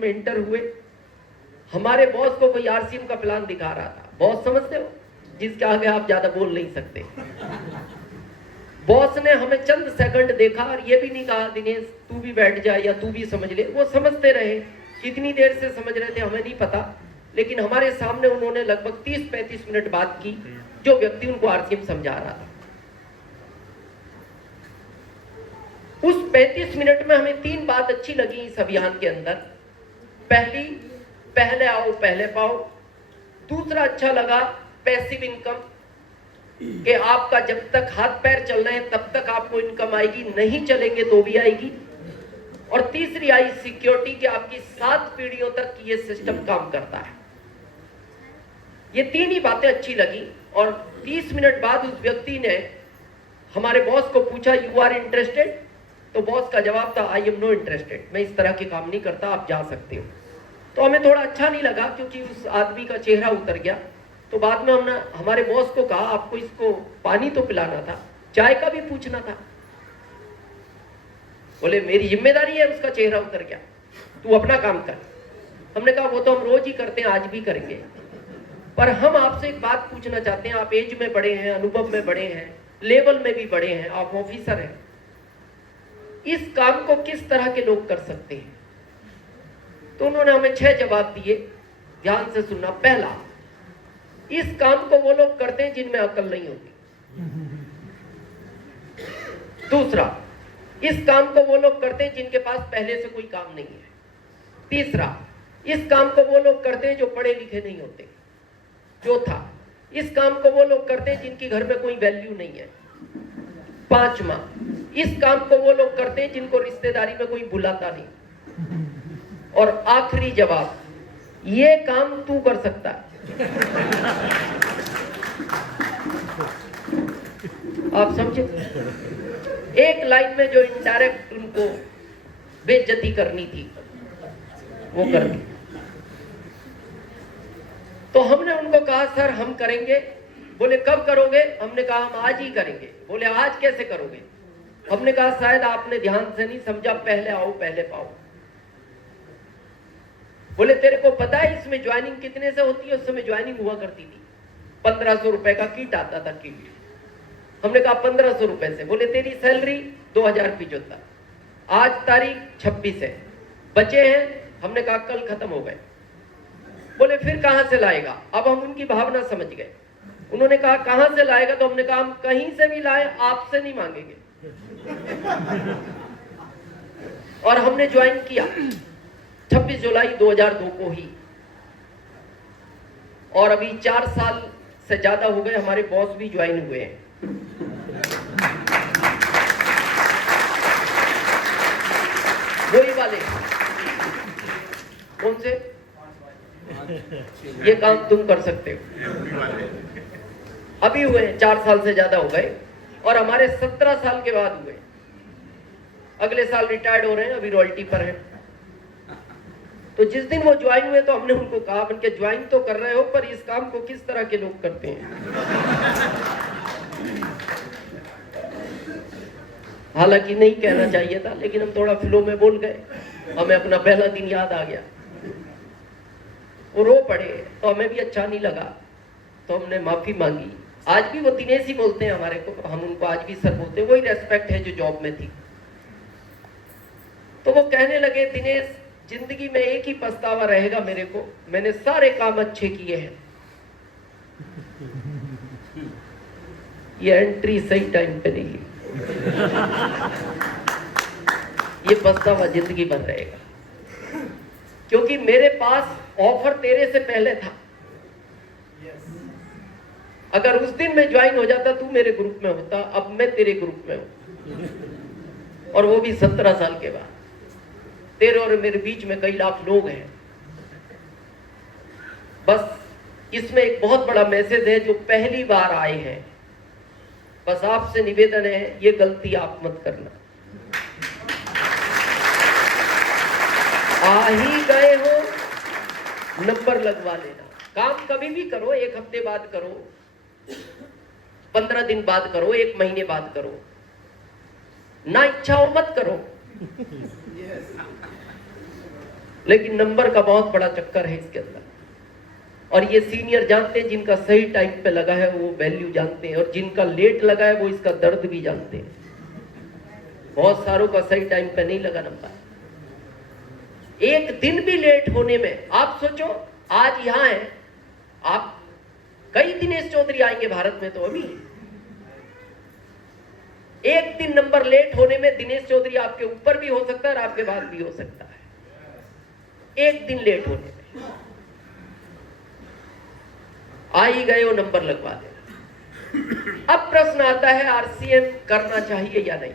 उसमें इंटर हुए। हमारे बॉस को कोई आरसीएम का प्लान दिखा रहा था। बॉस समझते हो, जिसके आगे आप ज्यादा बोल नहीं सकते। बॉस ने हमें चंद सेकंड देखा और ये भी नहीं कहा दिनेश तू भी बैठ जा या तू भी समझ ले। वो समझते रहे, कितनी देर से समझ रहे थे हमें नहीं पता, लेकिन हमारे सामने उन्होंने लगभग 30-35 मिनट बात की, जो व्यक्ति उनको आरसीएम समझा रहा था। उस 35 मिनट में हमें 3 बात अच्छी लगी इस अभियान के अंदर। पहली, पहले आओ पहले पाओ। दूसरा अच्छा लगा पैसिव इनकम, कि आपका जब तक हाथ पैर चल रहे हैं तब तक आपको इनकम आएगी, नहीं चलेंगे तो भी आएगी। और तीसरी आई सिक्योरिटी, कि आपकी 7 पीढ़ियों तक ये सिस्टम काम करता है। ये 3 ही बातें अच्छी लगी। और 30 मिनट बाद उस व्यक्ति ने हमारे बॉस को पूछा यू आर इंटरेस्टेड? तो बॉस का जवाब था आई एम नो इंटरेस्टेड, मैं इस तरह के काम नहीं करता, आप जा सकते हो। तो हमें थोड़ा अच्छा नहीं लगा, क्योंकि उस आदमी का चेहरा उतर गया। तो बाद में हमने हमारे बॉस को कहा आपको इसको पानी तो पिलाना था, चाय का भी पूछना था। बोले मेरी जिम्मेदारी है, उसका चेहरा उतर गया, तू अपना काम कर। हमने कहा वो तो हम रोज ही करते हैं, आज भी करेंगे, पर हम आपसे एक बात पूछना चाहते हैं। आप एज में बड़े हैं, अनुभव में बड़े हैं, लेवल में भी बड़े हैं, आप ऑफिसर हैं, इस काम को किस तरह के लोग कर सकते हैं? तो उन्होंने हमें 6 जवाब दिए, ध्यान से सुनना। पहला, इस काम को वो लोग करते हैं जिनमें अकल नहीं होती। दूसरा, इस काम को वो लोग करते हैं जिनके पास पहले से कोई काम नहीं है। तीसरा, इस काम को वो लोग करते हैं जो पढ़े लिखे नहीं होते। चौथा, इस काम को वो लोग करते हैं जिनकी घर में कोई वैल्यू नहीं है। पांचवा, इस काम को वो लोग करते हैं जिनको रिश्तेदारी में कोई बुलाता नहीं। और आखिरी जवाब, ये काम तू कर सकता है। आप समझे? एक लाइन में जो इनडायरेक्ट उनको बेइज्जती करनी थी वो कर दी। तो हमने उनको कहा सर हम करेंगे। बोले कब करोगे? हमने कहा हम आज ही करेंगे। बोले आज कैसे करोगे? हमने कहा शायद आपने ध्यान से नहीं समझा, पहले आओ पहले पाओ। बोले तेरे को पता है इसमें ज्वाइनिंग कितने से होती है? उस समय ज्वाइनिंग हुआ करती थी 1500 रुपए का किट आता था, किट। हमने कहा 1500 रुपए से। बोले तेरी सैलरी 2075, आज तारीख 26 है, बचे हैं? हमने कहा कल खत्म हो गए। बोले फिर कहां से लाएगा? अब हम उनकी भावना समझ गए। उन्होंने कहा कहां से लाएगा? तो हमने कहा हम कहीं से भी लाए, आपसे नहीं मांगेंगे। और हमने ज्वाइन किया 26 जुलाई 2002 को ही। और अभी 4 साल से ज्यादा हो गए, हमारे बॉस भी ज्वाइन हुए हैं। वही वाले। कौन से? ये काम तुम कर सकते हो। अभी हुए 4 साल से ज्यादा हो गए, और हमारे 17 साल के बाद हुए। अगले साल रिटायर्ड हो रहे हैं, अभी रॉयल्टी पर हैं। तो जिस दिन वो ज्वाइन हुए तो हमने उनको कहा उनके ज्वाइन तो कर रहे हो, पर इस काम को किस तरह के लोग करते हैं? हालांकि नहीं कहना चाहिए था, लेकिन हम थोड़ा फ्लो में बोल गए। हमें अपना पहला दिन याद आ गया। वो रो पड़े तो हमें भी अच्छा नहीं लगा, तो हमने माफी मांगी। आज भी वो दिनेश ही बोलते हैं हमारे को, हम उनको आज भी सर बोलते हैं। वही रेस्पेक्ट है जो जॉब में थी। तो वो कहने लगे दिनेश जिंदगी में एक ही पछतावा रहेगा मेरे को, मैंने सारे काम अच्छे किए हैं, ये एंट्री सही टाइम पे नहीं ली। ये पछतावा जिंदगी भर रहेगा, क्योंकि मेरे पास ऑफर तेरे से पहले था। अगर उस दिन मैं ज्वाइन हो जाता, तू मेरे ग्रुप में होता, अब मैं तेरे ग्रुप में हूं, और वो भी 17 साल के बाद। तेरे और मेरे बीच में कई लाख लोग हैं। बस इसमें एक बहुत बड़ा मैसेज है, जो पहली बार आए हैं, बस आपसे निवेदन है ये गलती आप मत करना। आ ही गए हो, नंबर लगवा लेना। काम कभी भी करो, 1 हफ्ते बाद करो, 15 दिन बाद करो, 1 महीने बाद करो, ना इच्छा हो मत करो। लेकिन नंबर का बहुत बड़ा चक्कर है इसके अंदर। और ये सीनियर जानते हैं, जिनका सही टाइम पे लगा है वो वैल्यू जानते हैं, और जिनका लेट लगा है वो इसका दर्द भी जानते हैं। बहुत सारों का सही टाइम पे नहीं लगा नंबर। एक दिन भी लेट होने में, आप सोचो आज यहां है आप, कई दिनेश चौधरी आएंगे भारत में तो अभी, एक दिन नंबर लेट होने में दिनेश चौधरी आपके ऊपर भी हो सकता है और आपके बाद भी हो सकता है, एक दिन लेट होने में। आ ही गए वो नंबर लगवा दे। अब प्रश्न आता है आरसीएम करना चाहिए या नहीं।